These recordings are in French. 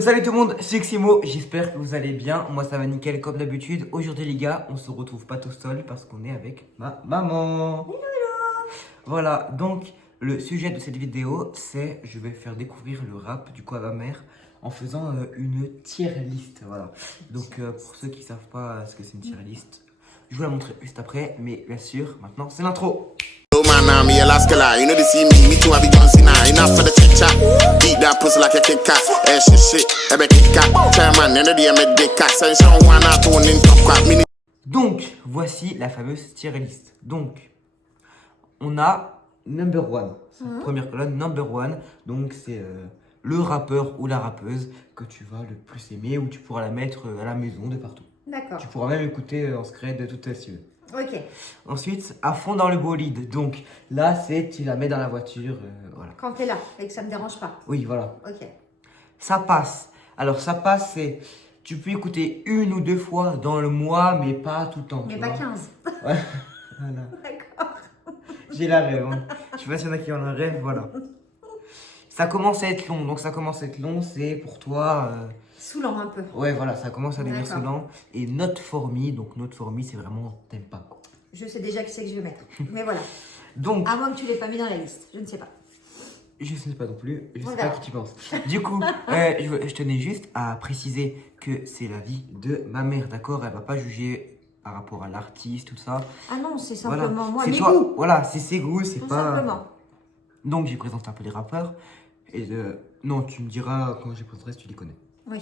Salut tout le monde, c'est Ximo, j'espère que vous allez bien. Moi ça va nickel comme d'habitude. Aujourd'hui les gars, on se retrouve pas tout seul parce qu'on est avec ma maman. Voilà, donc le sujet de cette vidéo c'est je vais faire découvrir le rap du coup à ma mère en faisant une tier list. Voilà. Donc pour ceux qui savent pas ce que c'est une tier list, je vous la montrerai juste après, mais bien sûr, maintenant c'est l'intro. Oh man, I'm here, last killer. You know they see me too, I be John Cena. Enough for the chit chat. Beat that pussy like a Kit Kat. Shit, I be Kit Kat. Chairman, end of the day, me dick cat. Send some one out to in top crap. Mini. Donc voici la fameuse tier list. Donc on a number one, première colonne number one. Donc c'est le rappeur ou la rappeuse que tu vas le plus aimer ou tu pourras la mettre à la maison de partout. D'accord. Tu pourras même écouter en secret de toute ta cieux. Ok. Ensuite, à fond dans le bolide. Donc là, c'est tu la mets dans la voiture. Voilà. Quand t'es là et que ça me dérange pas. Oui, voilà. Ok. Ça passe. Alors ça passe, c'est tu peux écouter une ou deux fois dans le mois, mais pas tout le temps. Mais tu pas vois. 15. Ouais. Voilà. D'accord. J'ai la rêve. Hein. Je sais pas s'il y en a qui en ont rêve, voilà. Ça commence à être long, donc ça commence à être long, c'est pour toi. Saoulant un peu. Ouais, voilà, ça commence à devenir D'accord. saoulant. Et Not For Me, donc Not For Me, c'est vraiment t'aimes pas quoi. Je sais déjà qui c'est que je vais mettre. Mais voilà. Donc, À moins que tu l'aies pas mis dans la liste. Je ne sais pas. je sais pas non plus, je sais Voilà. pas qui tu penses. Du coup, je tenais juste à préciser que c'est l'avis de ma mère, d'accord? Elle va pas juger par rapport à l'artiste, tout ça. Ah non, c'est Voilà. simplement moi. C'est Mes toi, goûts. voilà, c'est ses goûts, c'est Tout pas. simplement. Donc, j'ai présenté un peu les rappeurs. Et non, tu me diras quand je présenterai si tu les connais. Oui.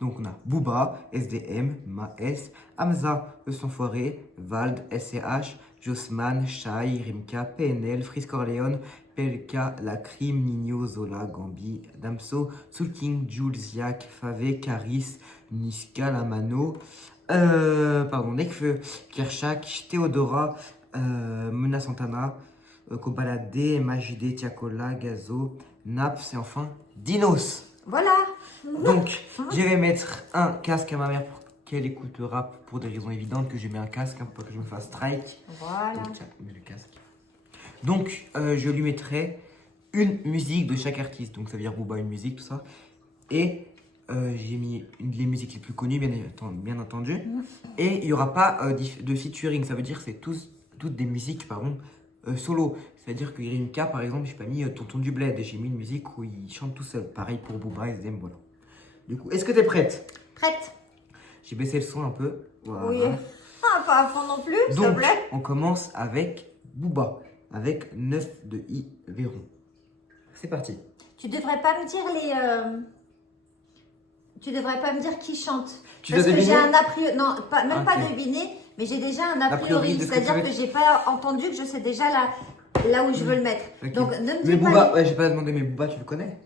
Donc on a Booba, SDM, Maes, Hamza, Le Sanfoiré, Vald, SCH, Jossman, Shai, Rimka, PNL, Frisk Corleone, PLK, Lacrim, Nino, Zola, Gambi, Damso, Soul King, Jules, Ziak, Fave, Caris, Niska, Lamano, Nekfeu, Kershak, Theodora, Mena Santana, Kobalade, Majide, Tiakola, Gazo, Naps et enfin Dinos. Voilà. Donc, je vais mettre un casque à ma mère pour qu'elle écoute le rap pour des raisons évidentes, que je mets un casque hein, pour que je me fasse strike. Voilà. Donc, tiens, mets le casque. Donc, je lui mettrai une musique de chaque artiste. Donc, ça veut dire Booba, une musique, tout ça. Et j'ai mis les musiques les plus connues, bien entendu. Et il n'y aura pas de featuring. Ça veut dire que c'est toutes des musiques, pardon, solo. C'est-à-dire que Rimka, par exemple, j'ai pas mis Tonton du Bled. J'ai mis une musique où il chante tout seul. Pareil pour Booba, SDM, voilà. Du coup, est-ce que t'es prête? Prête? J'ai baissé le son un peu. Voilà. Oui. Ah, pas à fond non plus, s'il te Donc, plaît. on commence avec Booba, avec 9 de I Véron. C'est parti. Tu devrais pas me dire Tu devrais pas me dire qui chante. Tu Parce dois que j'ai deviner? un a priori. Non, même pas Ok. deviner, mais j'ai déjà un a A priori priori. de ce que tu C'est-à-dire veux. que j'ai pas entendu que je sais déjà là où je veux le mettre. Ok. Donc ne me Mais dis pas. Booba, ouais, j'ai pas demandé, mais Booba, tu le connais?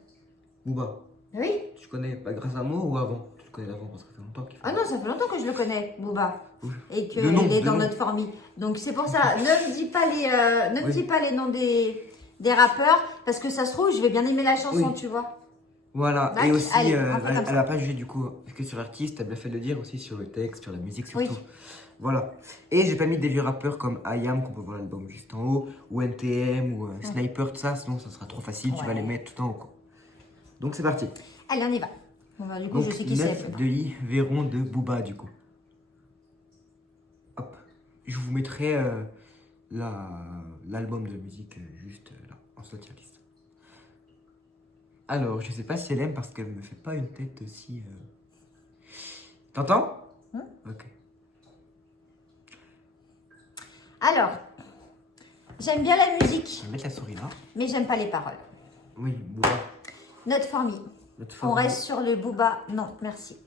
Booba, Oui. tu connais pas grâce à moi ou avant? Tu le connais avant parce que ça fait longtemps qu'il fait. Ah non, ça fait longtemps que je le connais, Booba. Oui. Et qu'il De nom, est de dans nom. notre famille. Donc c'est pour ça, ne me dis pas ne me Oui. dis pas les noms des rappeurs, parce que ça se trouve, je vais bien aimer la chanson, Oui. tu vois. Voilà, D'accord. et aussi, Allez, on fait comme elle ça. a pas jugé du coup que sur l'artiste, elle a fait de le dire aussi sur le texte, sur la musique surtout. Oui. Voilà. Et j'ai pas mis des vieux rappeurs comme IAM, qu'on peut voir l'album juste en haut, ou NTM, ou Sniper, tout ça, sinon ça sera trop facile, tu vas les mettre tout en haut. Quoi. Donc c'est parti. Allez, on y va. Bon, bah, du coup, Donc je sais qui c'est. 9 de I, Véron de Booba du coup. Hop. Je vous mettrai l'album de musique juste là, en tier list. Alors, je sais pas si elle aime parce qu'elle me fait pas une tête aussi. T'entends? Ok. Alors, j'aime bien la musique, Je vais mettre la souris là. mais j'aime pas les paroles. Oui, Booba. Notre famille. Notre On favori. reste sur le Booba. Non, merci.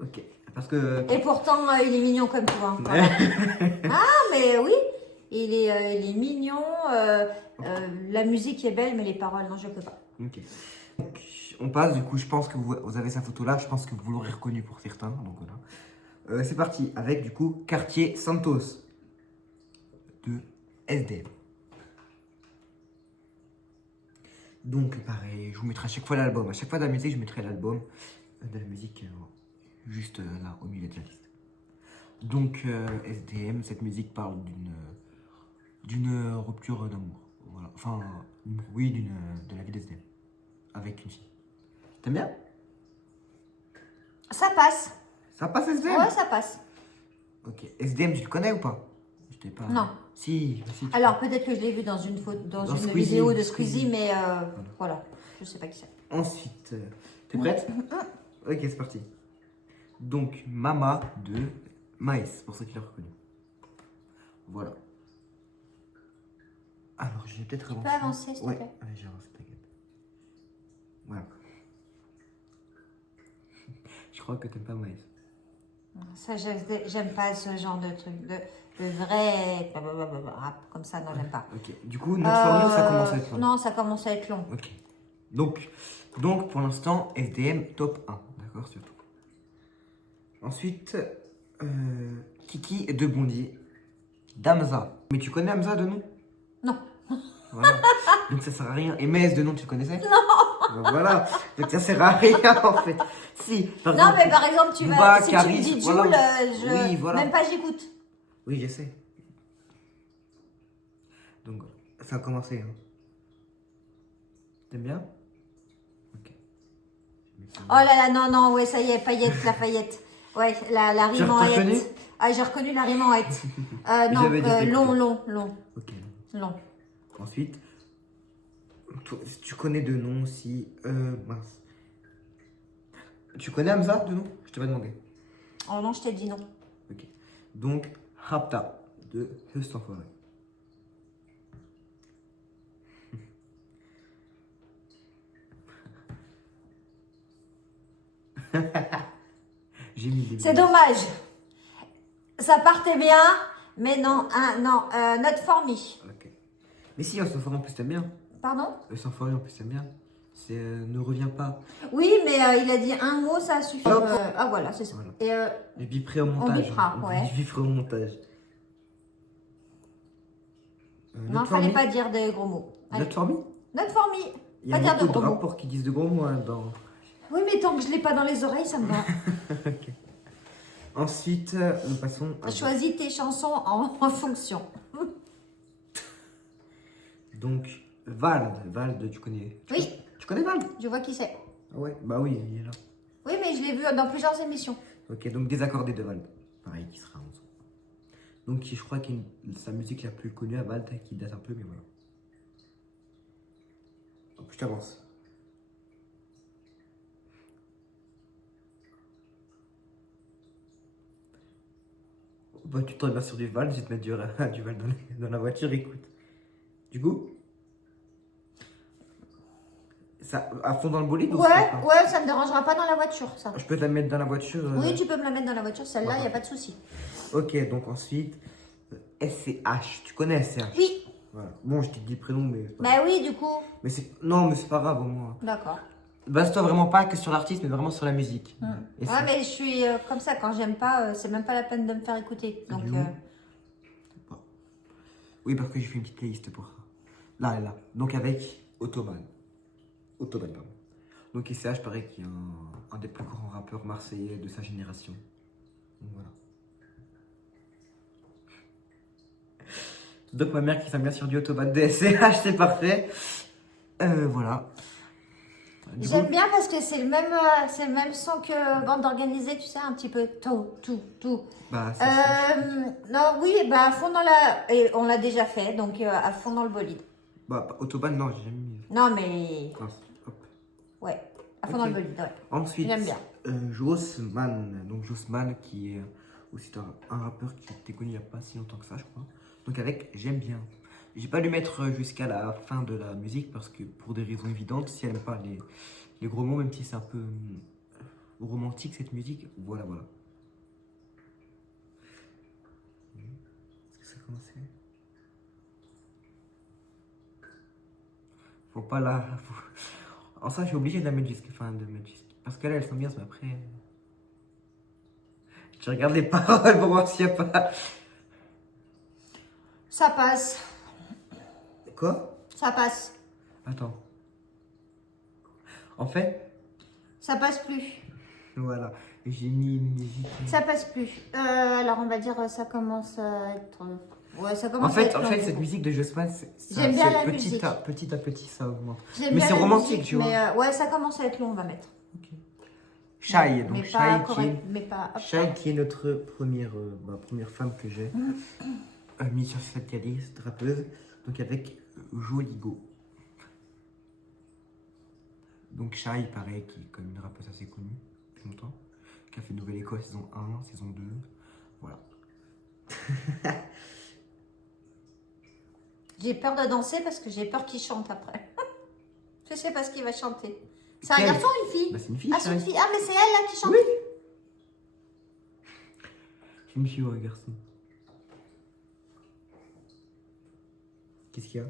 Ok. Parce que. Et pourtant, il est mignon comme toi. Hein. Voilà. Ah, mais oui, il est mignon. La musique est belle, mais les paroles, non, je peux pas. Ok. Donc, on passe, du coup, je pense que vous avez sa photo là. Je pense que vous l'aurez reconnu pour certains. Donc voilà. C'est parti. Avec du coup, Quartier Santos de SDM. Donc, pareil, je vous mettrai à chaque fois l'album. À chaque fois de la musique, je mettrai l'album de la musique juste là, au milieu de la liste. Donc, SDM, cette musique parle d'une rupture d'amour. Voilà. Enfin, oui, de la vie d'SDM. Avec une fille. T'aimes bien? Ça passe. Ça passe SDM? Ouais, ça passe. Ok. SDM, tu le connais ou pas? Je t'ai pas. Non. Si, tu- Alors, peut-être que je l'ai vu dans une, dans une Squeezie, vidéo de Squeezie. Squeezie, mais voilà. Je sais pas qui c'est. Ensuite, t'es prête? Ok, c'est parti. Donc, Mama de Maïs, pour ceux qui l'ont reconnu. Voilà. Alors, j'ai peut-être Tu peux avancé. avancer, s'il te Ouais, plaît? allez, j'ai avancé, t'inquiète. Voilà. Je crois que t'aimes pas Maïs. Ça, j'aime pas ce genre de truc. De vrai rap comme ça, non, j'aime pas. Ok. Du coup, notre formule, ça commence à être long. Non, ça commence à être long. Ok. Donc pour l'instant, SDM top 1. D'accord, surtout. Ensuite, Kiki de Bondy. Damza. Mais tu connais Hamza de nom? Non. Voilà. Donc ça sert à rien. Et Mez de nom, tu le connaissais? Non. Voilà. Donc ça sert à rien en fait. Si. Par Non, exemple, mais par exemple, tu Booba, vas, si tu Caris, me dis voilà. Jul, Oui, voilà. même pas j'écoute. Oui, je sais. Donc ça a commencé. Hein. T'aimes bien? Ok. Oh là là, non, non, ouais, ça y est, paillette, la paillette. Ouais, la Tu as rime en reconnu? hête. Ah, j'ai reconnu la rime en hête. Non, J'avais déjà long, écouté. long. Ok. Long. Ensuite, tu connais de nom aussi. Mince. Tu connais Hamza de nom? Je t'ai pas demandé. Oh non, je t'ai dit non. Ok. Donc, Rapta de Just en forêt. J'ai mis des C'est dommage. Ça partait bien, mais non, non, notre formi. Ok. Mais si, Just en forêt en plus t'aimes bien. Pardon? Just en forêt en plus t'aimes bien. C'est ne reviens pas. Oui, mais il a dit un mot, ça suffit. Ah voilà, c'est ça. Voilà. Et Je biperai au montage. bipera, ouais. Je biperai au montage. non, il fallait pas dire des gros mots. Allez. Notre formule? Notre formi. Il y a Pas dire de beaucoup de gros mots. rapports qui disent de gros mots hein, dans... Oui, mais tant que je l'ai pas dans les oreilles, ça me va. Ok. Ensuite, nous passons à... Choisis tes chansons en fonction. Donc, Vald, tu connais? Oui. Tu connais Vald? Je vois qui c'est. Ah ouais, bah oui, il est là. Oui, mais je l'ai vu dans plusieurs émissions. Ok, donc Désaccordé de Vald. Pareil, qui sera en dessous. Donc, je crois que sa musique la plus connue à Vald, qui date un peu, mais voilà. Hop, je t'avance. Bah, tu tombes bien sur du Vald, je vais te mettre du Vald dans la voiture, écoute. Du coup, ça, à fond dans le bolide ou Ouais, pas ouais, ça me dérangera pas dans la voiture, ça. Je peux te la mettre dans la voiture Oui, tu peux me la mettre dans la voiture, celle-là, il Ouais. n'y a pas de souci. Ok, donc ensuite, SCH. Tu connais SCH? Oui, Voilà. Bon, je t'ai dit le prénom, mais... bah oui, du coup. Mais c'est... Non, mais c'est pas grave, au moins. D'accord. Base-toi vraiment pas que sur l'artiste, mais vraiment sur la musique. Et Ouais, mais je suis comme ça, quand j'aime pas, c'est même pas la peine de me faire écouter. Donc, Du coup, Oui, parce que j'ai fait une petite playlist pour ça. Là et là. Donc avec Autobahn. Autobahn, pardon. Donc SCH, pareil, qui est un des plus grands rappeurs marseillais de sa génération. Donc voilà. Donc ma mère qui s'aime bien sur du Autobahn de SCH, c'est parfait. Voilà. Du coup, j'aime bien parce que c'est le même son que Bande Organisée, tu sais, un petit peu tout. bah, c'est Non, oui, bah à fond dans la... Et on l'a déjà fait, donc à fond dans le bolide. bah, Autobahn, non, j'ai jamais mis. Non, mais... Mince, hop. Ouais, à fond Ok. dans le bolide, ouais. Ensuite, J'aime bien. Jossman. Donc Jossman qui est aussi un rappeur qui était connu il n'y a pas si longtemps que ça, je crois. Donc avec J'aime bien. J'ai pas dû mettre jusqu'à la fin de la musique parce que pour des raisons évidentes, si elle n'aime pas les gros mots, même si c'est un peu romantique cette musique, voilà. Est-ce que ça a commencé? Faut pas la... En ça, je suis obligé de la mettre jusqu'à fin de mettre parce qu'elle, elle sent bien, mais après... Je regarde les paroles pour voir s'il n'y a pas... Ça passe, Quoi? ça passe, Attends. En fait, ça passe plus. voilà. J'ai mis une musique... Ça passe plus. Alors on va dire ça commence à être... Ouais, ça En commence à fait, être long, du coup. cette musique de Jossman, J'aime bien la petit musique. à petit, ça augmente. J'aime Mais bien c'est la romantique, musique, tu vois. mais ouais, ça commence à être long, on va mettre. Ok. Shai, donc mais Shai pas qui correct, est, mais pas. Hop. Shai qui est notre première femme que j'ai mise sur cette calice, drapeuse, donc avec Joligo. Donc Shai, pareil, qui est comme une rappeuse assez connue depuis longtemps, qui a fait Nouvelle École saison 1, saison 2, voilà. J'ai peur de danser parce que j'ai peur qu'il chante après. Je sais pas ce qu'il va chanter. C'est un Quel- garçon ou une fille? Bah, c'est une fille, Ah, c'est une Shai. fille. Ah, mais c'est elle là qui chante. Oui. C'est une fille ou un garçon? Qu'est-ce qu'il y a?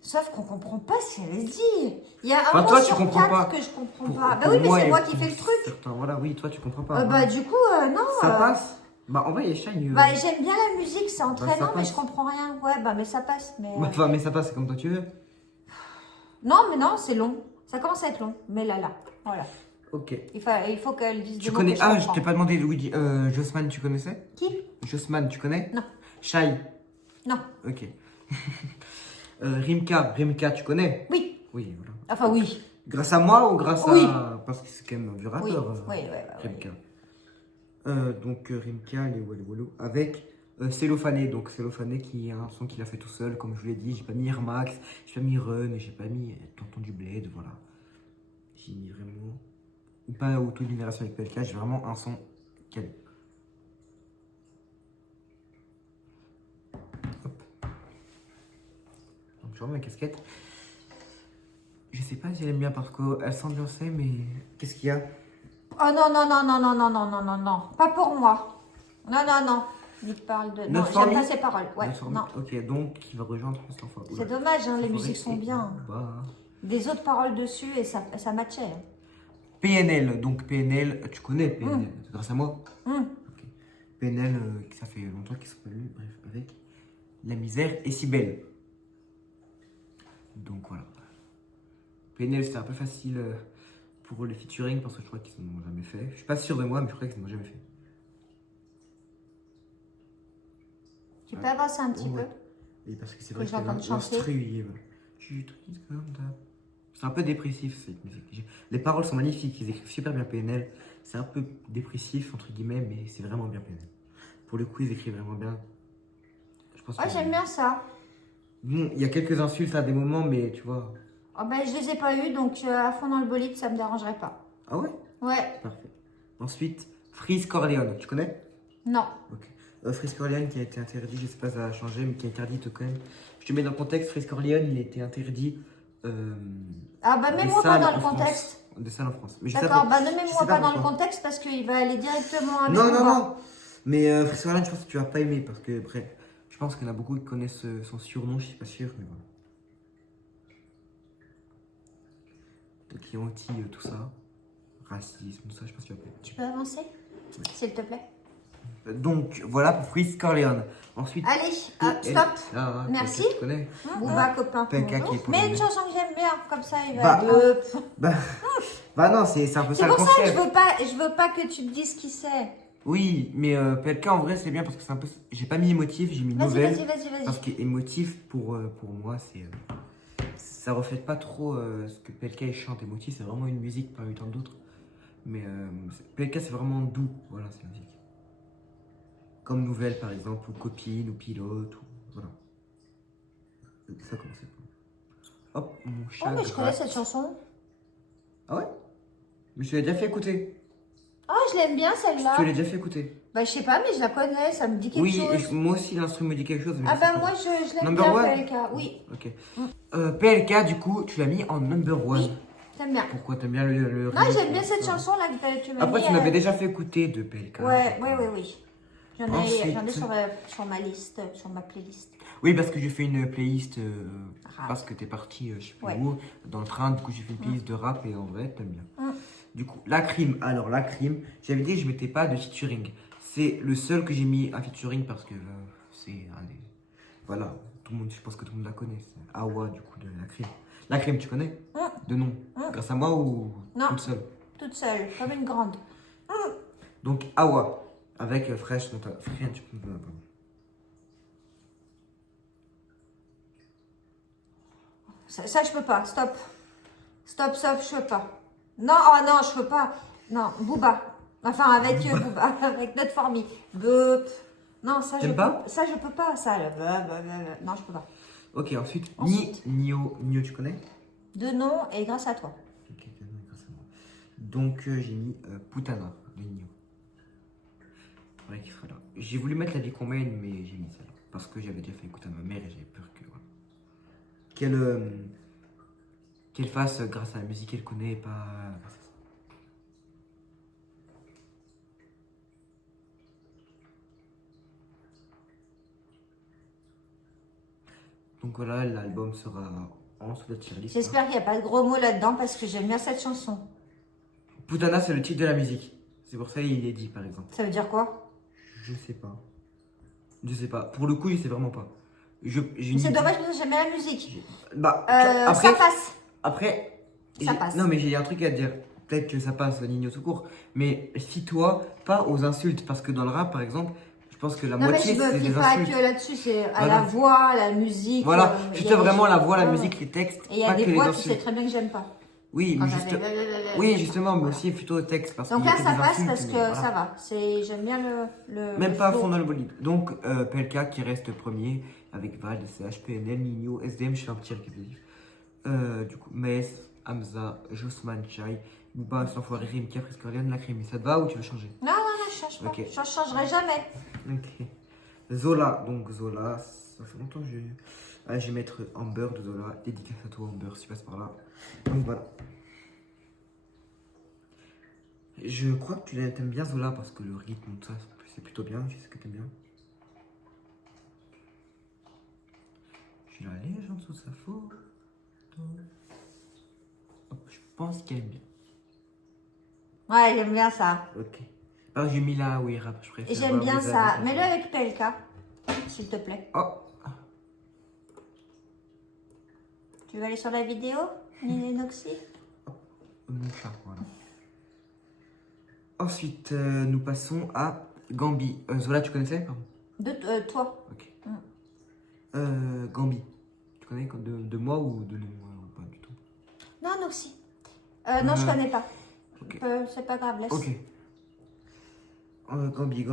Sauf qu'on comprend pas ce qu'elle dit. Il y a un Enfin, mot toi, tu sur comprends 4 pas. que je comprends Pour- pas. Bah pour oui, mais moi c'est et moi qui pour fais le truc. certains, voilà, oui, toi tu comprends pas. Bah du coup, non. Ça passe. Bah en vrai, il y a Shai. Bah j'aime bien la musique, c'est entraînant, ça mais passe. je comprends rien. Ouais, bah mais ça passe. Mais Enfin, mais ça passe, c'est comme toi tu veux. non, mais non, c'est long. Ça commence à être long. Mais là, voilà. Ok. Il faut qu'elle dise Tu des mots connais. que je Ah, je comprends. t'ai pas demandé, Luigi. Jossman, tu connaissais? Qui? Jossman, tu connais? Non. Shai. Non. Ok. Rimka, tu connais? Oui. Oui, voilà. Enfin oui. Grâce à moi ou grâce Oui. à. Parce que c'est quand même un vieux Oui. rappeur, Oui, oui, oui. Rimka. Donc Rimka, les Wallo, avec Cellophané. Donc Cellophané qui est un son qu'il a fait tout seul, comme je vous l'ai dit. J'ai pas mis Air Max, j'ai pas mis Run, et j'ai pas mis Tonton du Bled, voilà. J'ai mis vraiment. Ou pas auto-libération avec PLK, j'ai vraiment un son calé. Hop. Donc je remets ma casquette. Je sais pas si elle aime bien parce qu'elle s'ambiançait, mais qu'est-ce qu'il y a? Oh non, non, non, non, non, non, non, non, non, non. Pas pour moi. Non, non, non. Il parle de. Non, 900 j'aime 000? pas ses paroles. Ouais, 900 000. non. Ok, donc il va rejoindre 100 fois. C'est dommage, hein, les musiques sont bien. Bah. Des autres paroles dessus et ça matchait. Hein. PNL, donc PNL, tu connais PNL, grâce à moi. Hum. Ok. PNL, ça fait longtemps qu'ils sont pas venus, bref, avec La misère est si belle. Donc voilà. PNL, c'était un peu facile pour le featuring parce que je crois qu'ils n'en ont jamais fait. Je suis pas sûr de moi, mais je crois qu'ils n'en ont jamais fait. Tu peux avancer un petit Ouais. peu? Et parce que c'est Que vrai je que l'entende chanter. l'instru, il est- tu triste comme d'hab. C'est un peu dépressif cette musique. Les paroles sont magnifiques, ils écrivent super bien PNL. C'est un peu dépressif entre guillemets, mais c'est vraiment bien PNL. Pour le coup, ils écrivent vraiment bien. Je pense Ouais, que- j'aime bien ça. Bon, il y a quelques insultes à des moments, mais tu vois. Oh, ben, je les ai pas eues, donc à fond dans le bolide, ça me dérangerait pas. Ah ouais? Ouais, Parfait. Ensuite, Freeze Corleone, tu connais? non. Ok. Freeze Corleone qui a été interdit, je sais pas si ça a changé, mais qui est interdit quand même. Je te mets dans le contexte, Freeze Corleone, il a été interdit. Ah, bah, des mets-moi pas salles dans en le France. contexte. Des salles en France. Mais je sais D'accord, pas- bah, ne je mets-moi sais pas dans le pourquoi. contexte parce qu'il va aller directement avec Non, non, Booba. non. Mais Freeze Corleone, je pense que tu vas pas aimer parce que, après, je pense qu'il y en a beaucoup qui connaissent son surnom, je suis pas sûr, mais voilà. Donc, qui est anti tout ça, racisme, tout ça, je pense que tu vas pas aimer. Tu peux avancer, s'il te plaît? Donc, voilà pour Freeze Corleone. Ensuite, Allez, stop. Merci. Tu connais? Booba, copain. PLK qui est pour Mais le- une chanson que j'aime bien, comme ça il Bah, va. Bah non, c'est un peu C'est ça le pour ça que concept. je veux pas que tu me dises qui c'est. Oui, mais PLK en vrai c'est bien parce que c'est un peu. J'ai pas mis émotif, j'ai mis Vas-y, nouvelle. vas-y. Parce que émotif pour moi c'est. Ça reflète pas trop ce que PLK chante. Émotif c'est vraiment une musique parmi tant d'autres. Mais PLK c'est vraiment doux, voilà, c'est musique. Comme nouvelle par exemple, ou copine, ou pilote, ou. Voilà. Ça commence. Hop, mon chat. Oh, mais je connais cette chanson. Ah ouais? Mais je te l'ai déjà fait écouter. Oh, je l'aime bien celle-là. Je te l'ai déjà fait écouter. Bah, je sais pas, mais je la connais, ça me dit quelque Oui, chose. et moi aussi l'instru me dit quelque chose. Mais Ah, je sais bah, pas. moi, je l'aime Number bien, one. PLK. Oui, Ok. PLK, du coup, tu l'as mis en number one. oui, j'aime bien. Pourquoi t'aimes bien le Non, remix, j'aime bien ça cette chanson-là que tu m'as Après, mis, tu m'avais déjà fait écouter de PLK. Oui. J'en ai Ensuite- sur ma liste, sur ma playlist. Oui, parce que j'ai fait une playlist. Rap. Parce que t'es parti, je sais plus Ouais. où, dans le train. Du coup, j'ai fait une playlist de rap et en vrai, t'aimes bien. Mm. Du coup, la crime. Alors, la crime, j'avais dit que je mettais pas de featuring. C'est le seul que j'ai mis un featuring parce que c'est un des. Voilà, tout le monde, je pense que tout le monde la connaît. C'est Awa, du coup, de la crime. La crime, tu connais? De nom. Grâce à moi ou Non. toute seule? Toute seule, comme une grande. Donc Awa avec Fresh Montana. French Montana, pardon. Ça, je peux pas, stop. Stop, je peux pas. Non, oh non, je peux pas. Non, Booba. Enfin, avec Booba, avec notre famille. Non, ça, T'aimes pas? ça, je peux pas. Ça, non, je peux pas. Ok, ensuite, Ensuite. Nio, tu connais? De nom et grâce à toi. Ok, grâce à moi. Donc, j'ai mis Putana, de Nio. Voilà qui sera là. J'ai voulu mettre la vie qu'on mène, mais j'ai mis ça là. Parce que j'avais déjà fait écouter à ma mère et j'avais peur que. Voilà. Qu'elle fasse grâce à la musique qu'elle connaît et pas grâce à ça. Donc voilà, l'album sera en dessous de la tier list. J'espère qu'il n'y a pas de gros mots là-dedans parce que j'aime bien cette chanson. Putana, c'est le titre de la musique. C'est pour ça qu'il est dit, par exemple. Ça veut dire quoi? Je sais pas. Je sais pas. Pour le coup, je sais vraiment pas. C'est dommage parce que j'aime bien la musique. Bah, Ça passe. Après, Ça passe. Non, mais j'ai un truc à te dire. Peut-être que ça passe, Nino tout court. Mais fie-toi pas aux insultes. Parce que dans le rap, par exemple, je pense que la Non, mais moitié, je me c'est fie des pas insultes. que là-dessus, c'est à Voilà. la voix, à la musique. Voilà, il y juste a des vraiment la choses- voix, la Ouais. musique, les textes. Et il y a pas des que les voix, tu sais insultes. très bien que j'aime pas. Oui, Quand mais, ça juste... fait- oui, justement, mais aussi plutôt au texte. Parce Donc qu'il y là, a que ça des passe insultes, parce mais que voilà. ça va. J'aime bien le. Même le pas à flow. fond dans le bolide. Donc, PLK qui reste premier avec Vald, CH, PNL, Nino, SDM, je fais un petit récapitulatif. Du coup, Maes, Hamza, Josman, Chai, Booba, Sanfoiré, Rimka, Friscorlian, Lacrymi. Ça te va ou tu veux changer? Non, je change pas. Ok. Je changerai jamais. Ok. Zola, donc Zola, ça fait longtemps que j'ai. Ah, je vais mettre Amber de Zola, dédicace à toi Amber si tu passes par là. Donc voilà. Je crois que tu aimes bien Zola parce que le rythme, tout ça, c'est plutôt bien. Je sais que t'aimes bien. Je suis allé, en dessous de sa photo. Hop, je pense qu'elle aime bien. Ouais, j'aime bien ça. Ok. Alors j'ai mis là, oui, rap, je préfère. Et j'aime bien voir les ça. amis. Mets-le avec PLK, s'il te plaît. Oh, Tu veux aller sur la vidéo, Ninoxy? mon chat, voilà. Ensuite, nous passons à Gambi. Zola, tu connaissais? Pardon. Toi. Ok. Gambi. Tu connais de moi ou de nous ou pas du tout? Non, Noxy. Non, je connais pas. Ok. C'est pas grave, laisse. Ok. Gambi.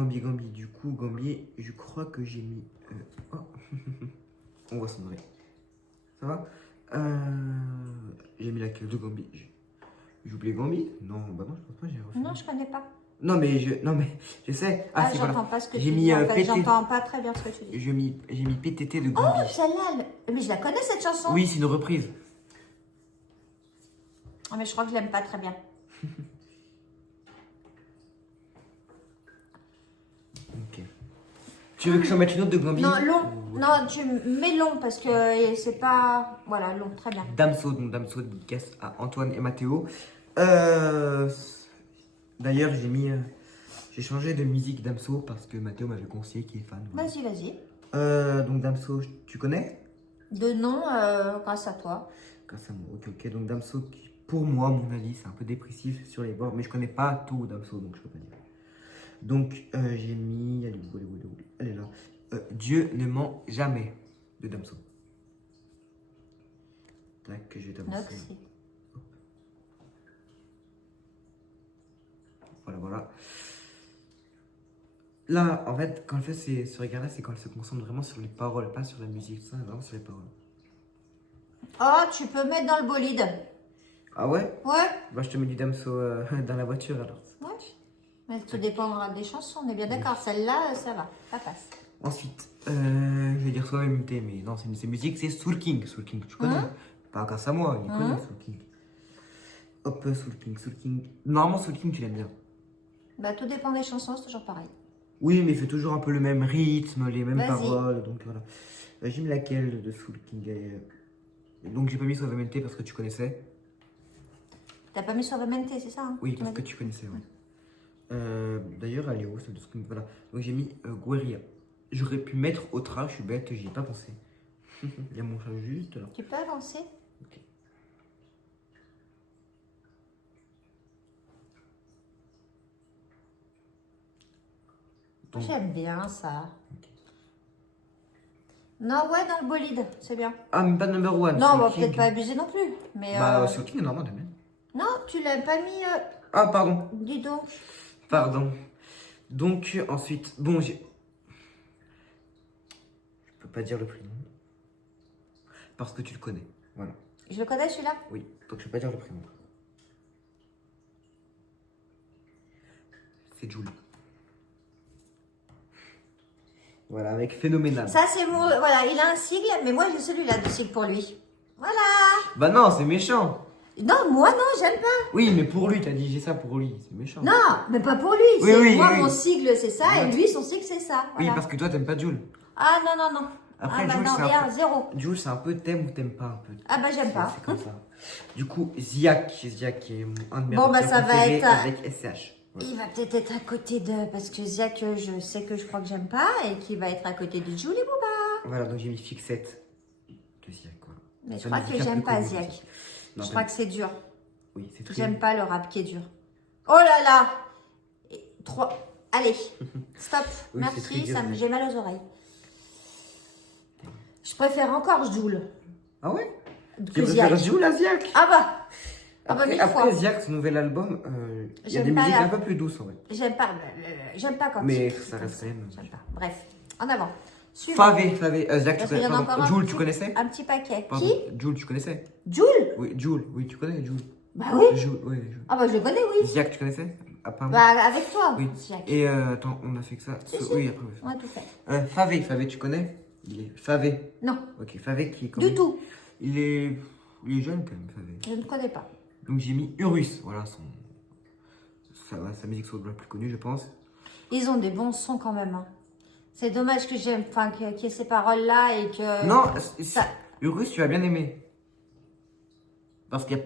Du coup, Gambi, je crois que j'ai mis. Oh. On va s'en aller. Ça va? J'ai mis laquelle de Gambi? J'ai oublié Gambi? Non, bah non, je pense pas, j'ai refait. Non, je connais pas. Non, mais je sais. Ah, c'est j'entends voilà. pas ce que J'ai tu mis, dis. En fait, PT. j'entends pas très bien ce que tu dis. J'ai mis PTT de Oh, Gambi. celle-là, mais je la connais cette chanson. Oui, c'est une reprise. Ah, mais je crois que je l'aime pas très bien. Ok. Tu veux que j'en mette une autre de Gambi? Non, long. Ou- Non, tu mets long parce que c'est pas. Voilà, long, très bien. Damso, donc Damso, dédicace à Antoine et Mathéo. D'ailleurs, j'ai changé de musique Damso parce que Mathéo m'avait conseillé qu'il est fan. Voilà. Vas-y. Donc Damso, tu connais? De nom, grâce à toi. Grâce à moi, ok. Donc Damso, qui, pour moi, mon avis, c'est un peu dépressif sur les bords, mais je connais pas tout Damso, donc je peux pas dire. Donc j'ai mis, elle est là. Dieu ne ment jamais de Damso. Tac, je vais t'avancer. Noxy. Voilà. Là, en fait, quand elle fait ce regard-là, c'est quand elle se concentre vraiment sur les paroles, pas sur la musique, tout ça, vraiment sur les paroles. Oh, tu peux mettre dans le bolide. Ah ouais? Ouais. Bah, je te mets du Damso dans la voiture alors. Ouais. Mais tout dépendra des chansons, on est bien d'accord. Celle-là, ça va, ça passe. Ensuite, je vais dire soit MT, mais non, c'est musique, c'est Soul King. Soul King, tu connais? Pas grâce à moi, il connaît Soul King. Hop, Soul King. Normalement, Soul King, tu l'aimes bien. Bah, tout dépend des chansons, c'est toujours pareil. Oui, mais il fait toujours un peu le même rythme, les mêmes Vas-y. paroles, donc voilà. J'ai mis laquelle de Soul King? Donc j'ai pas mis Suavemente parce que tu connaissais. T'as pas mis sur VMNT, c'est ça hein, Oui, tu m'as parce que dit tu connaissais, ouais. D'ailleurs, elle est où, celle de Soul King? Voilà. Donc j'ai mis Guerilla. J'aurais pu mettre Otra, je suis bête, j'y ai pas pensé. Il y a mon chat juste là. Tu peux avancer? Ok. Donc, J'aime bien ça. Non, ouais, dans le bolide, c'est bien. Ah, mais pas number one. Non, on va King. peut-être pas abuser non plus. Mais Bah, sur King, normalement, t'aimes bien. non, tu l'as pas mis. Ah, pardon. Dis donc. Pardon. Donc, ensuite, bon, j'ai. Je peux pas dire le prénom. Parce que tu le connais. Voilà. Je le connais celui-là? Oui, donc je peux pas dire le prénom. C'est Jules. Voilà, avec Phénoménal. Ça, c'est mon. Voilà, il a un sigle, mais moi, j'ai celui-là de sigle pour lui. Voilà. Bah non, c'est méchant. Non, moi, non, j'aime pas. Oui, mais pour lui, t'as dit j'ai ça pour lui, c'est méchant. Non, mais pas pour lui. Oui, C'est- oui, moi, oui. mon sigle, c'est ça, et Ouais. lui, son sigle, c'est ça. Oui, Voilà. parce que toi, t'aimes pas Jules. Ah, non, non, non. Après, ah, bah Jules, non, c'est un rien, peu... zéro. Jules, c'est un peu t'aimes ou t'aimes pas un peu. Ah, bah, j'aime pas. C'est comme ça. Du coup, Ziak qui est un de mes Bon, bah, rappeurs ça va préférés être- avec SCH. Voilà. Il va peut-être être à côté de. Parce que Ziak, je sais que je crois que j'aime pas, et qu'il va être à côté de Julie Booba. Voilà, donc j'ai mis Fixette de Ziak, quoi. Mais je Ça crois me que dit faire j'aime plus pas connu, Ziak. aussi. Non, Je crois que c'est dur. Oui, c'est très... J'aime pas le rap qui est dur. Oh là là! 3. Allez, stop. Oui, c'est très Merci, dur, mais- j'ai mal aux oreilles. Je préfère encore Jules Ah ouais? que Tu préfères Ziak. Jules à Ziak? Ah bah! Ah bah, mille Après fois. Ziak, son nouvel album, il y a J'aime des pas musiques la- un peu plus douces en vrai. J'aime pas quand Mais il- ça reste quand même... J'aime pas. Bref, en avant. Suivant. Favé, Ziak, tu Parce qu'il y connais... en a encore Pardon, un Jules, petit- tu connaissais? Un petit paquet. Pardon, Qui? Jules, tu connaissais? Jules? Oui, Jules, oui, tu connais Jules. Bah oui. Jules, oui, Jules. Ah bah je le connais, oui. Ziak, tu connaissais? Apparemment. Bah avec toi, Oui. Ziak. Et attends, on a fait que ça. Si, si. Oui, après. Oui. On a tout fait. Favé, tu connais? Il est Favé. Non, Ok, Favé qui est quand du même- tout. Il est jeune quand même, Favé. Je ne connais pas. Donc j'ai mis Urus, voilà sa musique soit la plus connue, je pense. Ils ont des bons sons quand même. Hein. C'est dommage que j'aime, enfin, qu'il y ait ces paroles-là et que. Non, ça- Urus, tu vas bien aimer. Parce qu'il n'y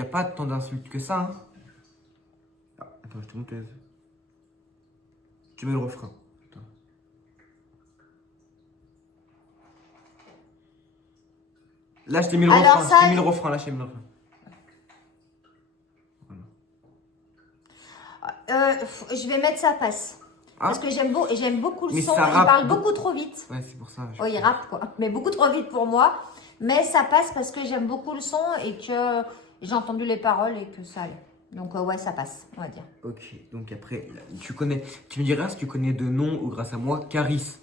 a pas tant d'insultes que ça. Hein. Ah, attends, je te montre. Tu mets le refrain. Attends. Là, je t'ai mis le Alors, refrain. ça- Je t'ai mis le refrain. Là, je t'ai mis le refrain. Je vais mettre ça passe. Ah. Parce que j'aime beaucoup le Mais son. ça Il rappe parle beaucoup. beaucoup trop vite. Ouais, c'est pour ça. Oh, il rappe quoi. Mais beaucoup trop vite pour moi. Mais ça passe parce que j'aime beaucoup le son et que j'ai entendu les paroles et que ça allait. Donc ouais, ça passe, on va dire. Ok, donc après, là, tu me diras si tu connais de nom ou grâce à moi, Caris.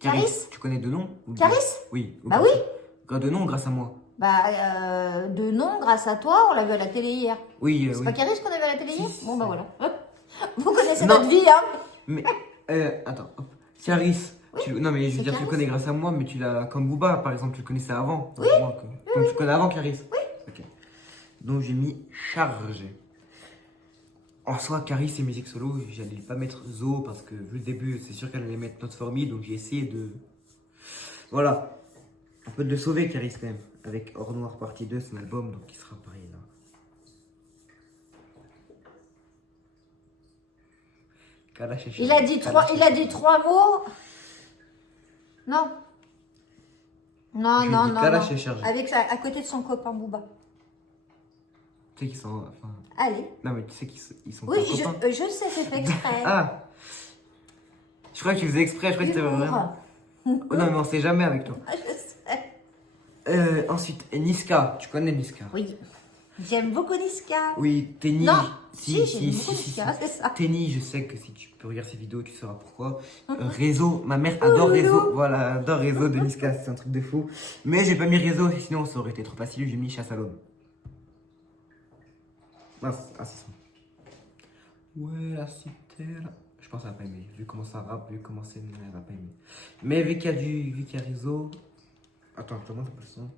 Caris Tu connais de nom ou de- Caris Oui. ou Bah grâce- oui. De nom ou grâce à moi? Bah, de nom, grâce à toi, on l'a vu à la télé hier. Oui, C'est oui. pas Caris qu'on a vu à la télé Si, hier si, Bon, bah si. voilà. Hop. Vous connaissez Non. notre vie, hein. Mais, attends, hop. Caris. Non, mais je veux c'est dire, tu Caris. le connais grâce à moi, mais tu l'as comme Booba, par exemple, tu le connaissais avant. Oui. Donc tu le connais avant Caris. Oui. Ok. Donc j'ai mis chargé. En soi, Caris et musique solo, j'allais pas mettre Zo parce que vu le début, c'est sûr qu'elle allait mettre Not For Me, donc j'ai essayé de. Voilà. Un peu de le sauver, Caris, quand même. Avec Hors Noir partie 2, son album, donc il sera pareil là. Kalash et Il chargé. a dit Kalash et il a chargé. dit 3 mots. Non. Non, Je non, dis non. Kalash non. et chargé. Avec ça, à côté de son copain Booba. Tu sais qu'ils sont. Enfin, Allez. non, mais tu sais qu'ils sont Oui, pas copains. je sais, c'est fait exprès. Ah! Je crois que tu faisais exprès, je crois que c'était Humour. vraiment. Oh, non, mais on sait jamais avec toi. Ah, je sais. Ensuite, Niska. Tu connais Niska? Oui. J'aime beaucoup Niska. Oui, Tenny. Non, si, j'aime beaucoup Niska, c'est ça. Tenny, je sais que si tu peux regarder ces vidéos, tu sauras pourquoi. Réseau, ma mère adore Réseau. Voilà, elle adore Réseau de Niska, c'est un truc de fou. Mais j'ai pas mis Réseau, sinon ça aurait été trop facile, j'ai mis Chasse à l'homme. Ah, c'est ça. Ouais, la cité là. Je pense qu'elle va pas aimer. Vu comment ça rappe, vu comment c'est, elle va pas aimer. Mais vu qu'il y a Réseau. Attends, je te montre un peu le son.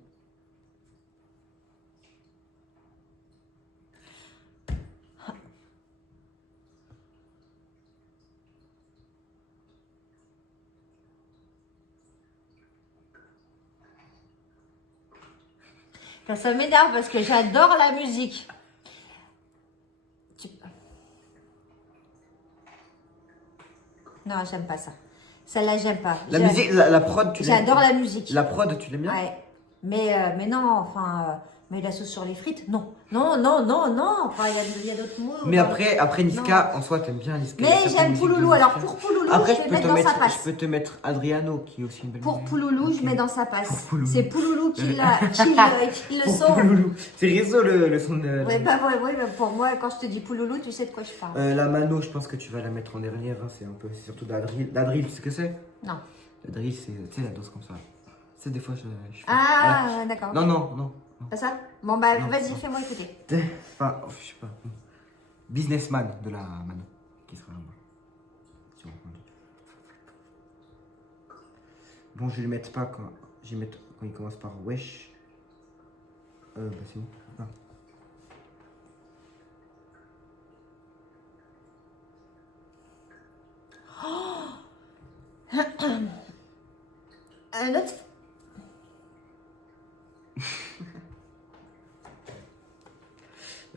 Ça m'énerve parce que j'adore la musique. Non, j'aime pas ça. Celle-là, j'aime pas. La musique, la prod, tu l'aimes? J'adore la musique. La prod, tu l'aimes bien? Ouais. Mais non, enfin, Mais la sauce sur les frites, non. Non, non, non, non. Enfin, il y a d'autres mots. Mais enfin, après Niska, en soi, t'aimes bien Niska. Mais Il y a certaines j'aime musiques de Pouloulou. Niska. Alors pour Pouloulou, Après, je vais mettre dans sa je passe. peux te mettre Adriano, qui est aussi une belle Pour musique. Pouloulou, je Ok. mets dans sa passe. Pour Pouloulou. C'est Pouloulou qui le Pour son. Pouloulou. C'est Rizzo le son de. Oui, bah, ouais, bah, pour moi, quand je te dis Pouloulou, tu sais de quoi je parle. La Mano, je pense que tu vas la mettre en dernière. Hein, c'est surtout de la drill. La drill, tu sais ce que c'est? Non. La drill, c'est tu sais, la dose comme ça. C'est des fois, je fais. Ah, Voilà. d'accord. Non, non, non. Pas ça? Bon, bah, Non, vas-y, non. fais-moi écouter. Enfin, je sais pas. Businessman de la Mano. Qui sera là-bas. Si on reprend. Bon, je vais le mettre pas quand. Je vais le mettre quand il commence par wesh. Bah, c'est où? Ah. Un autre?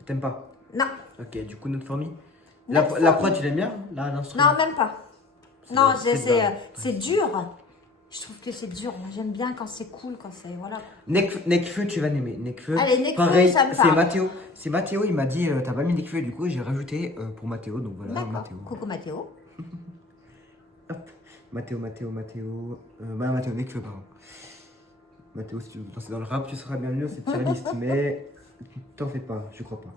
T'aimes pas? Non. Ok, du coup, notre famille. Notre La famille. prod, tu l'aimes bien? Là, l'instrument. Non, même pas. Non, c'est c'est dur. Je trouve que c'est dur. Moi, j'aime bien quand c'est cool, quand c'est. Voilà. Nekfeu, tu vas l'aimer. Nekfeu. Allez, Nekfeu, pareil, ça me c'est parle. Mathéo. C'est Mathéo, il m'a dit t'as pas mis Nekfeu, du coup j'ai rajouté pour Mathéo, donc voilà, D'accord. Mathéo. Coucou Mathéo. Hop. Mathéo. Mathéo Nekfeu, pardon. Mathéo, si tu veux te lancer dans le rap, tu seras bienvenu dans cette tier list, mais t'en fais pas, je crois pas.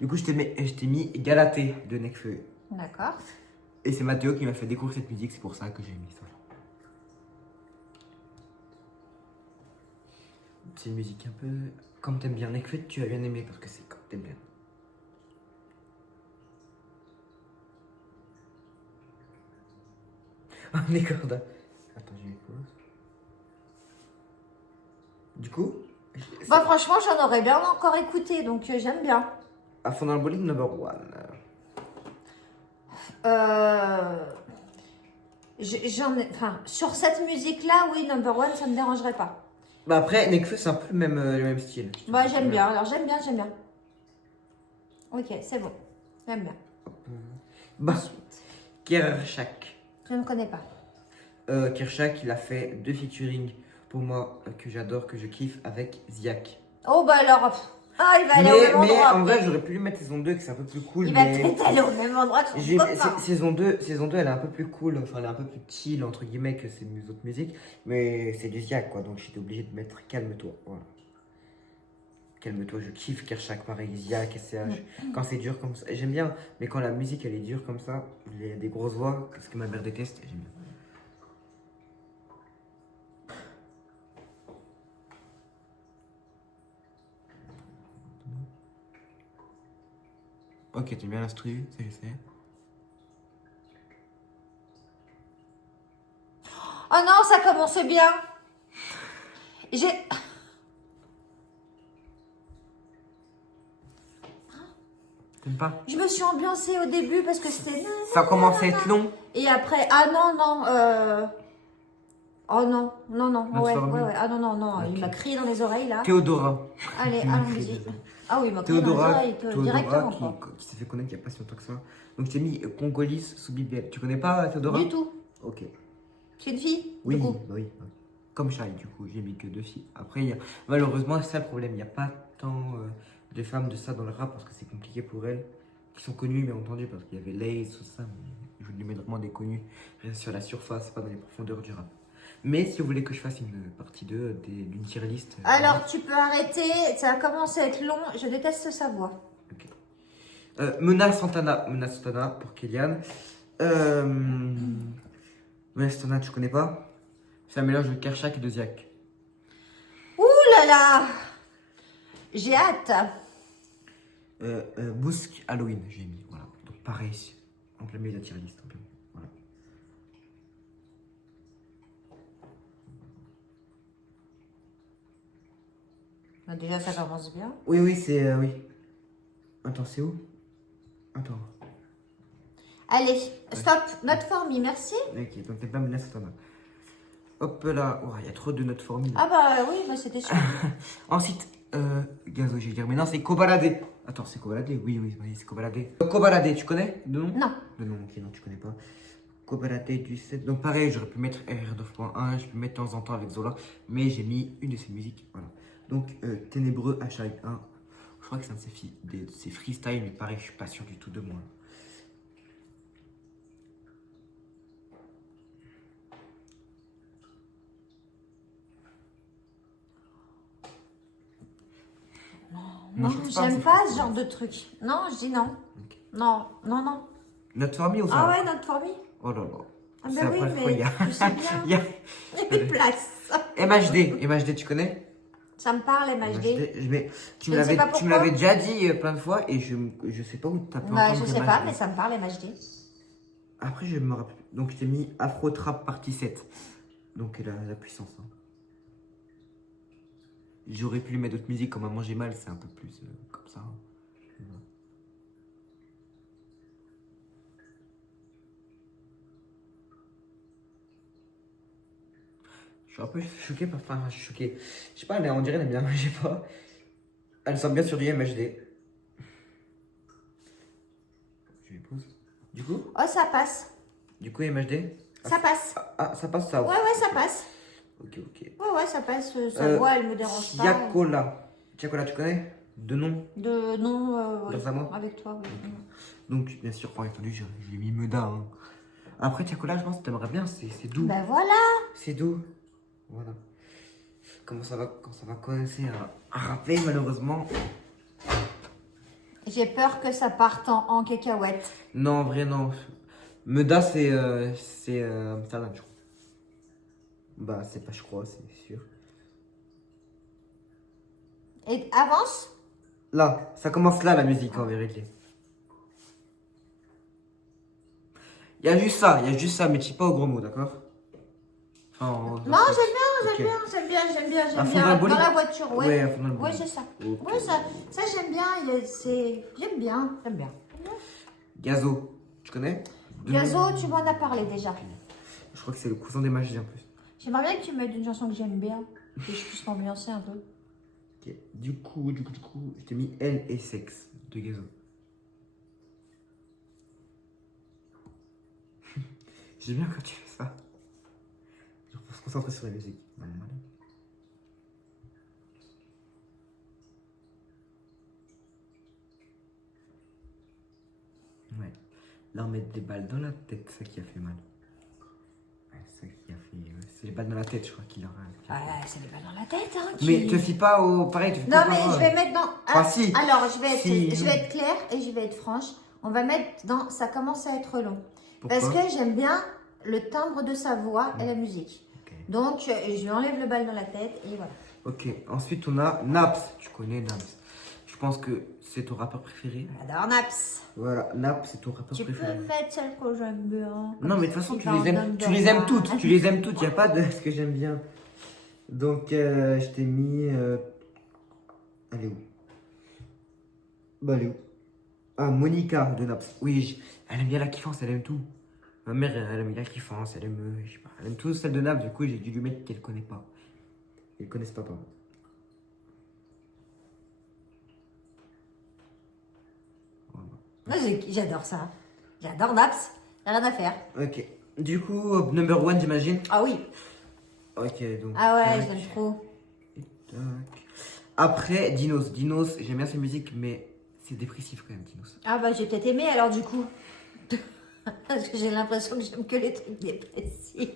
Du coup, je t'ai mis Galaté de Nekfeu. D'accord. Et c'est Mathéo qui m'a fait découvrir cette musique, c'est pour ça que j'ai mis ça. C'est une musique un peu. Comme t'aimes bien Nekfeu, tu vas bien aimer parce que c'est comme t'aimes bien. Ah, d'accord. Attends, j'ai une pause. Du coup, Bah, franchement, j'en aurais bien encore écouté, donc j'aime bien. à fond dans le bolide number one. Enfin, sur cette musique-là, oui, number one, ça me dérangerait pas. Bah après, Nekfeu, c'est un peu le même style. Bah, j'aime bien. Alors, j'aime bien. Ok, c'est bon. J'aime bien. Bah, Kershak. Je ne connais pas. Kershak, il a fait 2 featuring pour moi que j'adore, que je kiffe avec Ziak. Oh, bah alors. Ah, il va aller au même Mais endroit. en vrai, j'aurais pu lui mettre saison 2, que c'est un peu plus cool. Il va mais... peut-être aller au même endroit que son copain. Saison 2, elle est un peu plus cool, enfin elle est un peu plus chill entre guillemets que ces autres musiques, mais c'est du Ziak quoi, donc j'étais obligé de mettre Calme-toi. Voilà. Calme-toi, je kiffe Kershak, pareil, Ziak, SCH. Quand c'est dur comme ça, j'aime bien, mais quand la musique elle est dure comme ça, il y a des grosses voix, ce que ma mère déteste, j'aime bien. Ok, t'aimes bien l'instru, ça je sais. Oh non, ça commence bien. J'ai. T'aimes pas? Je me suis ambiancée au début parce que c'était. Ça commence à être long. Et après, ah non, non. Oh non, non, non. Non, Ouais, tu t'en ouais, remets. ouais. Ah non, non, non. Ok. Il m'a crié dans les oreilles là. Théodora. Allez, Il m'a allons-y. crié dans les oreilles. Ah oui, il m'a crié dans les Théodora, oreilles directement. quoi. qui s'est fait connaître il n'y a pas si longtemps que ça. Donc je t'ai mis Congolise sous BBL. Tu connais pas Théodora? Du tout. Ok. C'est une fille Oui, du coup. bah oui. Comme Shai, du coup, j'ai mis que 2 filles. Après, malheureusement, c'est ça le problème. Il n'y a pas tant de femmes de ça dans le rap parce que c'est compliqué pour elles. Qui sont connues, bien entendu, parce qu'il y avait Lays, tout ça. Mais je voulais mettre vraiment des connues rester sur la surface, pas dans les profondeurs du rap. Mais si vous voulez que je fasse une partie 2 d'une tier list. Alors, tu peux arrêter. Ça a commencé à être long. Je déteste sa voix. Ok. Mena Santana pour Kylian. Mena Santana, tu connais pas? C'est un mélange de Kershak et de Ziak. Ouh là là. J'ai hâte. Bousk Halloween, j'ai mis. Voilà. Donc pareil, en plein milieu de la tier list. Voilà. Bah, déjà, ça commence bien. Oui, c'est. Oui. Attends, c'est où? Attends. Allez, stop. Note formie, merci. Ok, donc t'es pas Mena Santana. Hop là. Oh, il y a trop de notes formées. Ah bah oui, bah, c'était sûr. Ensuite, Gazo, je vais dire. Mais non, c'est Kobalade. Attends, c'est Kobalade? Oui, c'est Kobalade. Kobalade, tu connais de nom? Non. De nom, ok, non, tu connais pas. Kobalade du 7. Donc pareil, j'aurais pu mettre RR 9.1, je peux mettre de temps en temps avec Zola, mais j'ai mis une de ses musiques. Voilà. Donc, Ténébreux, hashtag 1. Je crois que c'est un de ses freestyles, mais pareil, je suis pas sûr du tout de moi. Non, je pense j'aime c'est pas ce freestyle. genre de truc. Non, je dis non. Ok. Non, non, non. Notre famille ou ça? Ah ouais, notre famille. Oh là là. Ah C'est ben la oui, première fois, mais il y a... je sais bien. il y a... Il y a plus de place. MHD, tu connais? Ça me parle, MHD. Mais tu Je me ne sais pas tu me pourquoi. l'avais déjà dit plein de fois et je sais pas où t'as pu Non, entendre je sais pas, MHD. mais ça me parle, MHD. Après, je me rappelle. Donc, je t'ai mis Afro Trap partie 7. Donc, la puissance. Hein. J'aurais pu lui mettre d'autres musiques comme À manger mal, c'est un peu plus comme ça. Voilà. Je suis un peu choqué par. Enfin, je suis choqué. Je sais pas, on dirait qu'elle aime bien, je sais pas. Elle semble bien sur du MHD. Je lui pose. Du coup, Oh, ça passe. MHD. Ça passe. Ça passe ça. Ouais, ouais, ça passe. Ok. Ouais, ça passe. Sa voix, elle me dérange pas. Yakola. Yakola, tu connais? De nom. De non, ouais, Dans un mot avec toi, oui. Donc, bien sûr, pour entendu, j'ai mis Meda. Hein. Après, Yakola, je pense que t'aimerais bien, c'est doux. Ben voilà. C'est doux. Voilà. Quand ça va commencer à rapper, malheureusement. J'ai peur que ça parte en cacahuète. Non, en vrai, non. Meda, c'est Amsterdam, je crois. Bah, c'est pas, je crois, c'est sûr. Et avance. Là, ça commence là, la musique, en vérité. Il y a juste ça, mais tu dis pas au gros mot, d'accord? Non, j'aime bien. À fond dans le bolide? Dans la voiture, ouais. Ouais, à fond dans le Ouais, bolide. c'est ça. Ok. Ouais, ça j'aime bien. J'aime bien. Gazo, tu connais? De Gazo, nom. tu m'en as parlé déjà. Je crois que c'est le cousin des magies en plus. J'aimerais bien que tu mettes une chanson que j'aime bien. Que je puisse m'ambiancer un peu. Ok. Du coup, je t'ai mis Elle et Sexe de Gazo. J'aime bien quand tu fais ça. Genre pour se concentrer sur la musique. Ouais. Là, on met des balles dans la tête, ça qui a fait mal. Ouais, ça qui a fait. C'est les balles dans la tête, je crois qu'il aura. C'est les balles dans la tête, hein. Mais te fie pas au. Pareil, tu fais Non, pas mais au- je vais mettre dans. Ah, si. Alors, je vais Si. être claire et je vais être franche. On va mettre dans. Ça commence à être long. Pourquoi? Parce que j'aime bien le timbre de sa voix et la musique. Ok. Donc, je lui enlève le bal dans la tête et voilà. Ok, ensuite on a Naps. Tu connais Naps. Je pense que c'est ton rappeur préféré. J'adore Naps. Voilà, Naps, c'est ton rappeur Tu peux préféré. mettre celle que j'aime bien. Non, mais de toute façon, Qui tu les aimes, pardonne tu de les aimes moi. toutes. Tu les aimes toutes. Il n'y a pas de ce que j'aime bien. Donc, je t'ai mis. Elle est où? Bah, elle est où? Ah, Monica de Naps. Oui, elle aime bien la kiffance, elle aime tout. Ma mère, elle aime bien la kiffance, elle aime. Je sais pas, elle aime tout celle de Naps. Du coup, j'ai dû lui mettre qu'elle connaît pas. Qu'elle connaisse pas, pardon. Moi, j'adore ça. J'adore Naps. Y'a rien à faire. Ok. Du coup, number one, j'imagine. Ah oui. Ok, donc. Ah ouais, tac, j'aime trop. tac. Après, Dinos. Dinos, j'aime bien sa musique, mais c'est dépressif quand même, Dinos. Ah bah j'ai peut-être aimé alors du coup. Parce que j'ai l'impression que j'aime que les trucs dépressifs.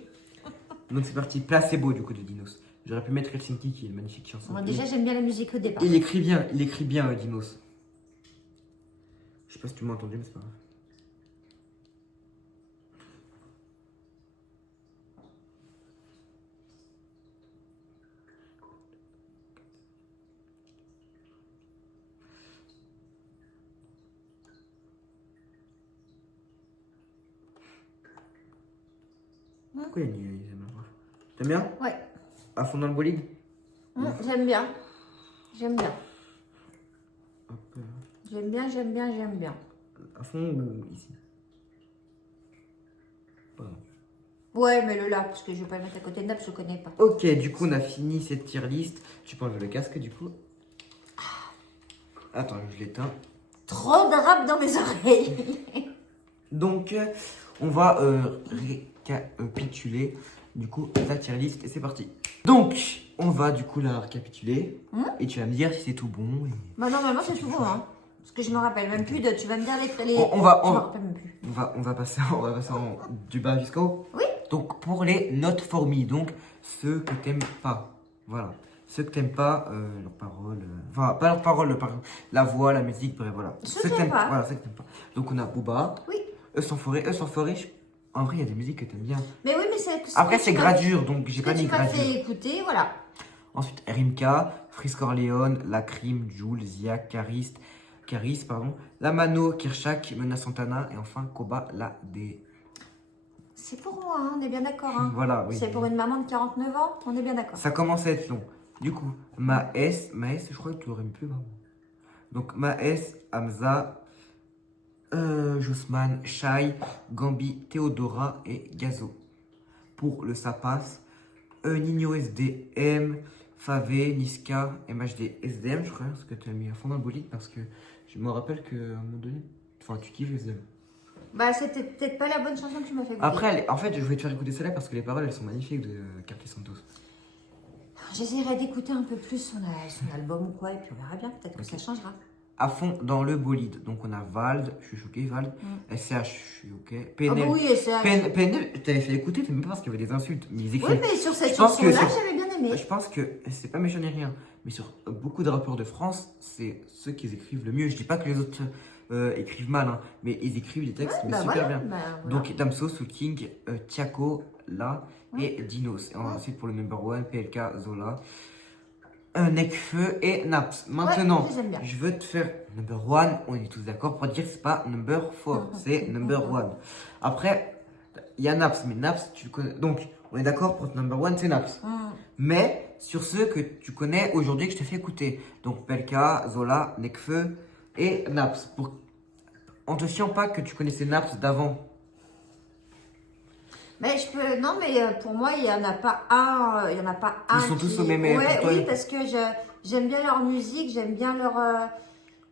Donc c'est parti, Placebo du coup de Dinos. J'aurais pu mettre Helsinki qui est une magnifique chanson. Bon, déjà j'aime bien la musique au départ. il écrit bien Dinos. Je sais pas si tu m'as entendu, mais c'est pas grave. Pourquoi il y a une T'aimes bien? Ouais. À fond dans le bolide? J'aime bien. J'aime bien. Hop, J'aime bien. à fond ou ici? Pardon. Ouais, mais le là, parce que je vais pas le mettre à côté de Naps, je connais pas. Ok, du coup on a fini cette tier list. Tu peux enlever le casque du coup. Attends, je l'éteins. Trop de rap dans mes oreilles. Donc on va récapituler du coup la tier list et c'est parti. Donc, on va du coup la récapituler. Hmm. Et tu vas me dire si c'est tout bon. Bah normalement c'est tout bon, hein. Parce que je me rappelle même plus de. Tu vas me dire les. On va- Je me rappelle même plus. On va passer, du bas jusqu'au haut. Oui. Donc, pour les notes formées, donc ceux que t'aimes pas. Voilà. Ceux que t'aimes pas, leurs paroles. Enfin, pas leurs paroles, la voix, la musique, bref, voilà. Ceux que t'aimes pas. Voilà, ceux que t'aimes pas. Donc, on a Booba. Oui. Eux sans forêt. En vrai, il y a des musiques que t'aimes bien. Mais oui, mais c'est. Après, c'est gradure, donc j'ai pas Tu mis m'as gradure. fait écouter, voilà. Ensuite, Rimka, Frisk Orleans, La Crime, Jules, Zia, Caris, pardon, Lamano, Kirchak, Mena Santana et enfin Koba La D. C'est pour moi, hein, on est bien d'accord. Hein. Voilà, oui. C'est pour une maman de 49 ans, on est bien d'accord. Ça commence à être long. Du coup, Maes, je crois que tu aurais pu. Hein. Donc, Maes, Hamza, Jousman, Shai, Gambi, Théodora et Gazo. Pour le Sapas, Nino SDM, Favé, Niska, MHD, SDM, je crois, parce que tu as mis à fond dans le bolide, parce que je me rappelle qu'à un moment donné, enfin, tu kiffes SDM. Bah, c'était peut-être pas la bonne chanson que tu m'as fait écouter. Après, en fait, je vais te faire écouter celle-là parce que les paroles, elles sont magnifiques de Carly Santos. J'essaierai d'écouter un peu plus son album ou quoi, et puis on verra bien, peut-être que ça changera. À fond dans le bolide, donc on a Vald, je suis choqué, Vald, SCH, je suis ok, Ah PNL. bah oui, c'est. PNL, je t'avais fait écouter, c'est même pas parce qu'il y avait des insultes, mais ils Oui, écrivent. mais sur cette Je pense que chanson-là, c'est- j'avais bien aimé. Je pense que c'est pas méchant ni rien, mais sur beaucoup de rappeurs de France, c'est ceux qui écrivent le mieux. Je dis pas que les autres écrivent mal, hein, mais ils écrivent des textes mais Bah super voilà, bien. bah voilà. Donc Damso, Soul King, Tiako, La et Dinos. Et ensuite pour le number one, PLK, Zola, Nekfeu et Naps. Maintenant, je les aime bien. je veux te faire number one. On est tous d'accord pour dire que c'est pas number four, c'est number one. Après, il y a Naps, mais Naps, tu le connais. Donc, on est d'accord pour number one, c'est Naps. Mais sur ceux que tu connais aujourd'hui que je t'ai fait écouter. Donc, Pelka, Zola, Nekfeu et Naps. En te fiant pas que tu connaissais Naps d'avant. Mais je peux. Non, mais pour moi, il n'y en a pas un. Il y en a pas un. Ils sont tous au même Ouais, pour toi, oui, ils- parce que j'aime bien leur musique, j'aime bien leur.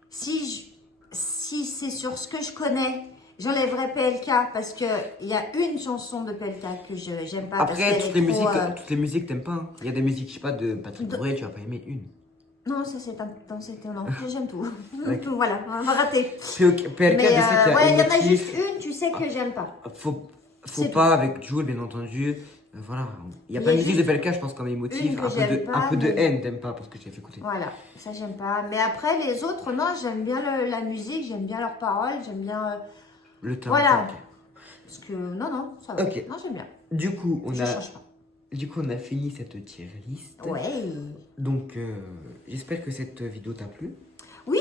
Si c'est sur ce que je connais, j'enlèverais PLK parce qu'il y a une chanson de PLK que j'aime pas. parce Après, qu'elle toutes est les, trop, toutes les musiques, t'aimes pas. Hein. Il y a des musiques, je sais pas, de Patrick De- Bruel, tu vas pas aimer une. Non, ça c'est dans cet élan. J'aime tout. D'accord. Voilà, on va rater. PLK, Mais je sais qu'il y a ouais, il y en a Émotif. juste une, tu sais que j'aime pas. Faut C'est pas avec Jules, bien entendu. Voilà. Il y a pas de musique de PLK, je pense, comme émotif. une que j'aime pas, un peu de mais- haine, t'aimes pas, parce que je t'ai fait écouter. Voilà, ça j'aime pas. Mais après, les autres, non, j'aime bien la musique, j'aime bien leurs paroles, j'aime bien. Le temps. Voilà. Parce que, non, ça va. Ok. Non, j'aime bien. Du coup, Je change pas. on a fini cette tier list. Ouais. Donc, j'espère que cette vidéo t'a plu. Oui,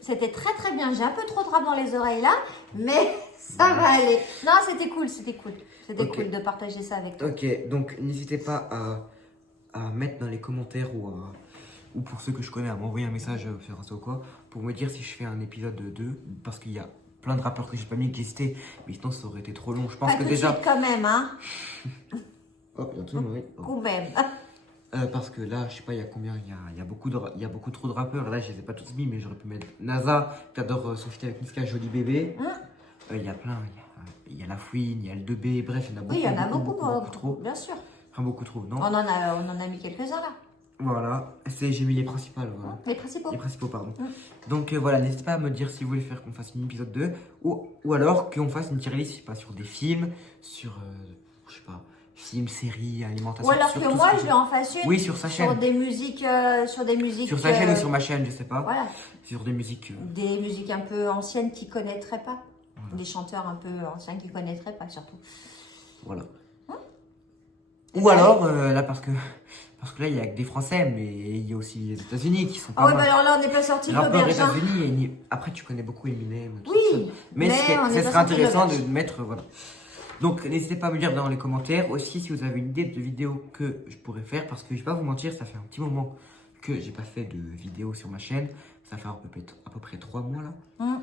c'était très très bien. J'ai un peu trop de rap dans les oreilles là, mais ça va aller. Non, c'était cool, c'était cool. C'était Ok. cool de partager ça avec toi. Ok, donc n'hésitez pas à mettre dans les commentaires ou pour ceux que je connais à m'envoyer un message sur Insta ou quoi pour me dire si je fais un épisode 2 parce qu'il y a plein de rappeurs que j'ai pas mis qui existaient mais sinon ça aurait été trop long. Je pense Pas que tout de déjà. suite quand même, hein. Oh, bientôt, oui. Oh. Quand même. Parce que là, je sais pas, il y a combien, il y a beaucoup trop de rappeurs. Là, je les ai pas tous mis, mais j'aurais pu mettre NASA, qui adore son feat avec Niska, Joli Bébé. Il y a plein, il y a La Fouine, il y a le 2B, bref, il y en a beaucoup. Oui, il y en a beaucoup, trop. bien sûr. Enfin, beaucoup trop, non? On en a mis quelques-uns là. Voilà, j'ai mis les principales, voilà. Les principaux. Les principaux, pardon. Donc voilà, n'hésitez pas à me dire si vous voulez faire qu'on fasse une épisode 2 ou alors qu'on fasse une tier list, je sais pas, sur des films, sur, je sais pas, films, séries, alimentation. Ou alors sur que tout moi, ce je lui en fasse une. Oui, sur sa chaîne. Sur des musiques. Sur sa chaîne ou sur ma chaîne, je sais pas. Voilà. Sur des musiques. Des musiques un peu anciennes qu'ils connaîtraient pas. Des chanteurs un peu anciens qu'ils connaîtraient pas, surtout. Voilà. Ou alors, là, parce que là, il y a que des Français, mais il y a aussi les États-Unis qui sont pas Ah ouais, mal. bah alors là, on n'est pas sorti de Rappeurs l'auberge. hein. États-Unis, après, tu connais beaucoup Eminem. tout Oui, ça. Mais mais ce on est serait pas sorti de intéressant de l'auberge. mettre, voilà. Donc, n'hésitez pas à me dire dans les commentaires aussi si vous avez une idée de vidéo que je pourrais faire, parce que je vais pas vous mentir, ça fait un petit moment que j'ai pas fait de vidéo sur ma chaîne. Ça fait à peu près 3 mois là. Ah,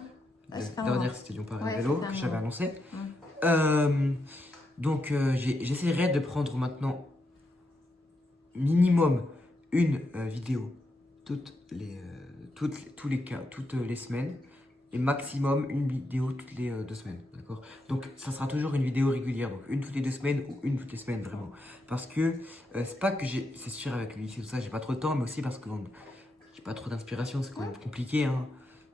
ça fait La un dernière, moment. c'était Lyon Paris Ouais, Vélo ça fait un que j'avais moment. annoncé. Donc, j'essaierai de prendre maintenant minimum une vidéo toutes les semaines. et maximum une vidéo toutes les 2 semaines, d'accord? Donc ça sera toujours une vidéo régulière, donc une toutes les 2 semaines ou une toutes les semaines vraiment. Parce que c'est pas que c'est sûr avec lui, c'est tout ça, j'ai pas trop de temps, mais aussi parce que j'ai pas trop d'inspiration, c'est quand même compliqué, hein.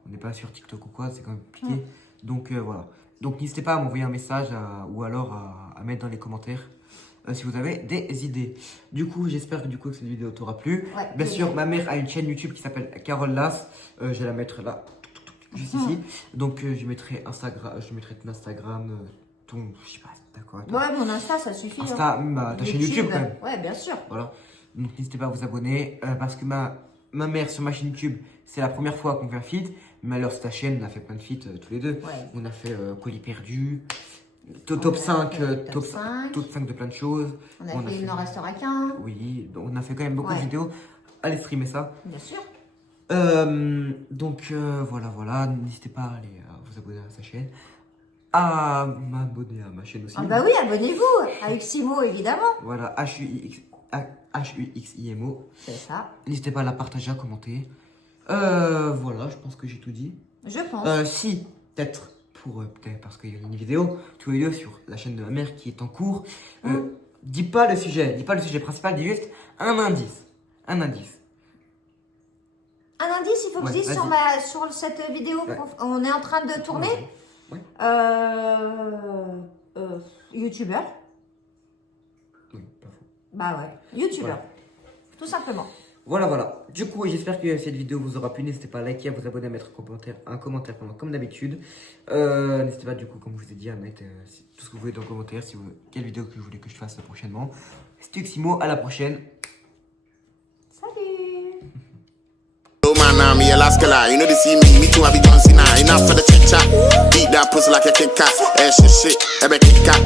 On n'est pas sur TikTok ou quoi, c'est quand même compliqué. Donc voilà. Donc n'hésitez pas à m'envoyer un message ou alors à mettre dans les commentaires si vous avez des idées. Du coup, j'espère que que cette vidéo t'aura plu. Ouais, Bien sûr, ma mère a une chaîne YouTube qui s'appelle Carole Las. Je vais la mettre là, juste ici. Donc je mettrai Instagram, ton Instagram, je sais pas, d'accord. Ouais, mon Insta, ça suffit. Insta, ta chaîne YouTube quand même. Ouais, bien sûr. Voilà. Donc n'hésitez pas à vous abonner parce que ma mère sur ma chaîne YouTube, c'est la première fois qu'on fait un feat. Mais alors, sur ta chaîne, on a fait plein de feats tous les deux. Ouais. On a fait Colis perdu, top 5 de plein de choses. On a fait Il n'en restera qu'un. Oui, donc on a fait quand même beaucoup de vidéos. Allez streamer ça. Bien sûr. Donc voilà. N'hésitez pas à aller vous abonner à sa chaîne. À m'abonner à ma chaîne aussi. Ah bah oui, abonnez-vous à Uximo, évidemment. Voilà, HUXIMO. C'est ça. N'hésitez pas à la partager, à commenter. Voilà, je pense que j'ai tout dit. Je pense. Si, peut-être parce qu'il y a une vidéo, tous les deux sur la chaîne de ma mère qui est en cours. Dis pas le sujet principal, dis juste un indice. Un indice, il faut que je dise sur cette vidéo qu'on est en train de tourner. Ouais. YouTubeur. Oui, pas faux. Bah ouais, YouTubeur. Voilà. Tout simplement. Voilà. Du coup, j'espère que cette vidéo vous aura plu. N'hésitez pas à liker, à vous abonner, à mettre un commentaire comme d'habitude. N'hésitez pas, du coup, comme je vous ai dit, à mettre tout ce que vous voulez dans le commentaire. Quelle vidéo que vous voulez que je fasse prochainement. C'était Uximo, à la prochaine. Salut. Oh man, I'm Alaska. You know they see me too, I be John Cena. Enough for the chit chat. Beat that pussy like a Kit Kat. Shit, I be Kit Kat.